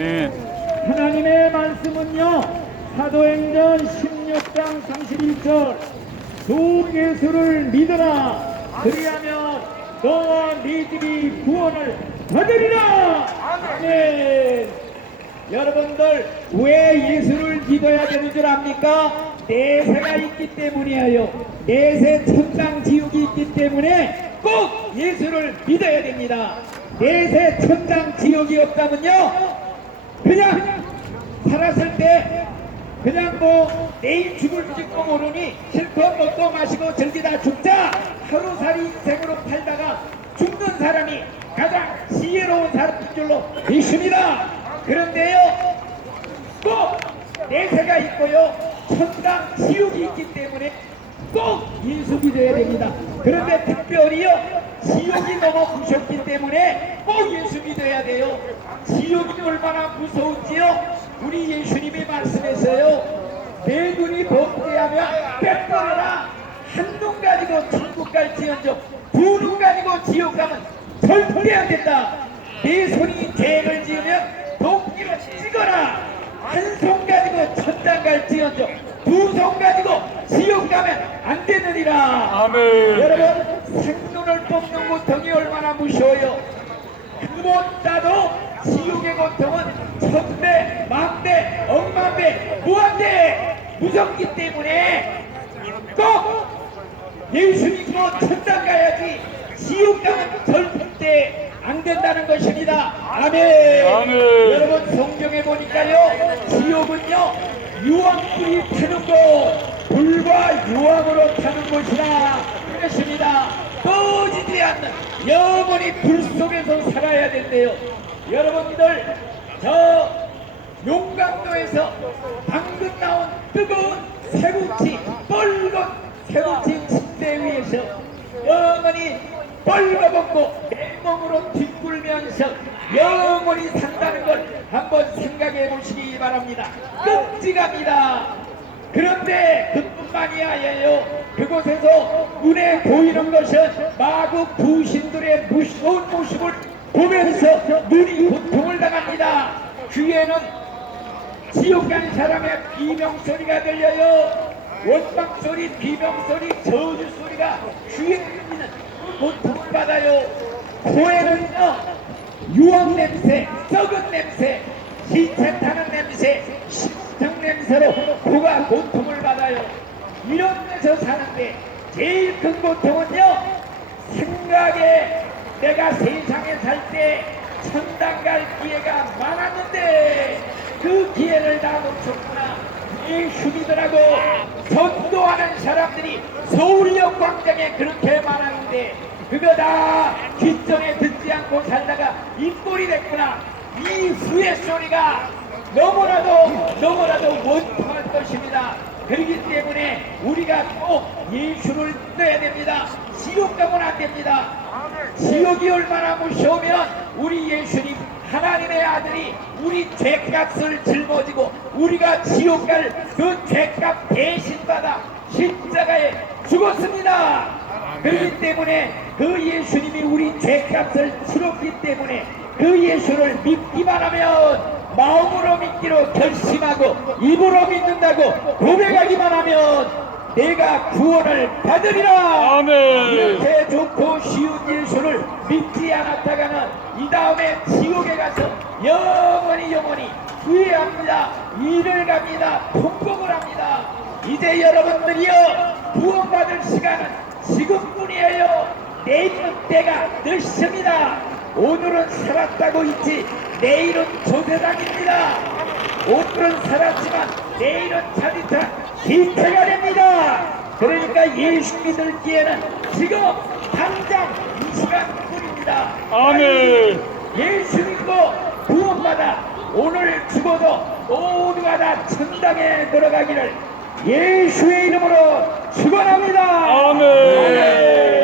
아멘. 하나님의 말씀은요 사도행전 16장 31절 두 예수를 믿어라. 그리하면 너와 네 집이 구원을 받으리라. 아멘. 여러분들 왜 예수를 믿어야 되는 줄 압니까? 내세가 있기 때문이에요. 내세 천당 지옥이 있기 때문에 꼭 예수를 믿어야 됩니다. 내세 천당 지옥이 없다면요 그냥 살았을 때 그냥 뭐 내일 죽을 지도 모르니 실컷 먹고 마시고 즐기다 죽자 하루살이 인생으로 살다가 죽는 사람이 가장 지혜로운 사람인 줄로 믿습니다. 그런데요 꼭 내세가 있고요 천당 지옥이 있기 때문에 꼭 예수 믿어야 됩니다. 그런데 특별히요 지옥이 너무 무섭기 때문에 꼭 예수 믿어야 돼요. 지옥이 얼마나 무서운지요? 우리 예수님이 말씀했어요. 내 눈이 범죄하면 뺏겨내라. 한눈 가지고 천국 갈지언정 두 눈 가지고 지옥 가면 절대 안 된다. 내 손이 죄를 지으면 도끼로 찍어라. 한 손 가지고 천당 갈지언정 두 손 가지고 지옥 가면 안 되느니라. 아멘. 여러분 생눈을 뽑는 고통이 얼마나 무서워요 그보다도 지옥의 고통은 천배, 만배, 억만배, 무한배 무섭기 때문에 꼭 예수 믿고 천당 가야지 지옥 가면 절대 안 된다는 것입니다. 아멘. 아멘. 여러분 성경에 보니까요 지옥은요 유황불이 타는 곳 불과 유황으로 타는 곳이라 그랬습니다. 꺼 않는 영원히 불 속에서 살아야 된대요. 여러분들 저 용강도에서 방금 나온 뜨거운 새우치 뻘건 새우치 침대 위에서 영원히 뻘거벗고 맨몸으로 뒹굴면서 영원히 산다는 걸 한번 생각해 보시기 바랍니다. 끔찍합니다. 그런데 그뿐만이 아니에요. 그곳에서 눈에 보이는 것은 마국 부신들의 무서운 모습을 보면서 눈이 고통을 당합니다. 귀에는 지옥 가는 사람의 비명 소리가 들려요. 원망 소리, 비명 소리, 저주 소리가 귀에 들리는 고통을 받아요. 코에는요 유황 냄새, 썩은 냄새, 시체 타는 냄새, 냄새로 코가 고통을 받아요. 이런 데서 사는데 제일 큰 고통은요 생각에 내가 세상에 살 때 천당 갈 기회가 많았는데 그 기회를 다 놓쳤구나. 이 휴미들하고 전도하는 사람들이 서울역 광장에 그렇게 많았는데 그거 다 뒷전에 듣지 않고 살다가 입꼴이 됐구나. 이 후의 소리가 너무나도 원통할 것입니다. 그렇기 때문에 우리가 꼭 예수를 믿어야 됩니다. 지옥 가면 안 됩니다. 지옥이 얼마나 무서우면 우리 예수님 하나님의 아들이 우리 죄값을 짊어지고 우리가 지옥 갈 그 죄값 대신받아 십자가에 죽었습니다. 그렇기 때문에 그 예수님이 우리 죄값을 치렀기 때문에 그 예수를 믿기만 하면 마음으로 믿기로 결심하고 입으로 믿는다고 고백하기만 하면 내가 구원을 받으리라. 아멘. 이렇게 좋고 쉬운 예수를 믿지 않았다가는 이 다음에 지옥에 가서 영원히 영원히 후회합니다. 일을 갑니다. 통곡을 합니다. 이제 여러분들이요 구원받을 시간은 지금뿐이에요. 내일은 때가 늦습니다. 오늘은 살았다고 있지 내일은 조세당입니다. 오늘은 살았지만 내일은 자리차 기체가 됩니다. 그러니까 예수 믿을 기회는 지금 당장 이 시간뿐입니다. 아멘. 예수 믿고 구원받아 오늘 죽어도 모두가 다 천당에 들어가기를 예수의 이름으로 축원합니다. 아멘. 아멘.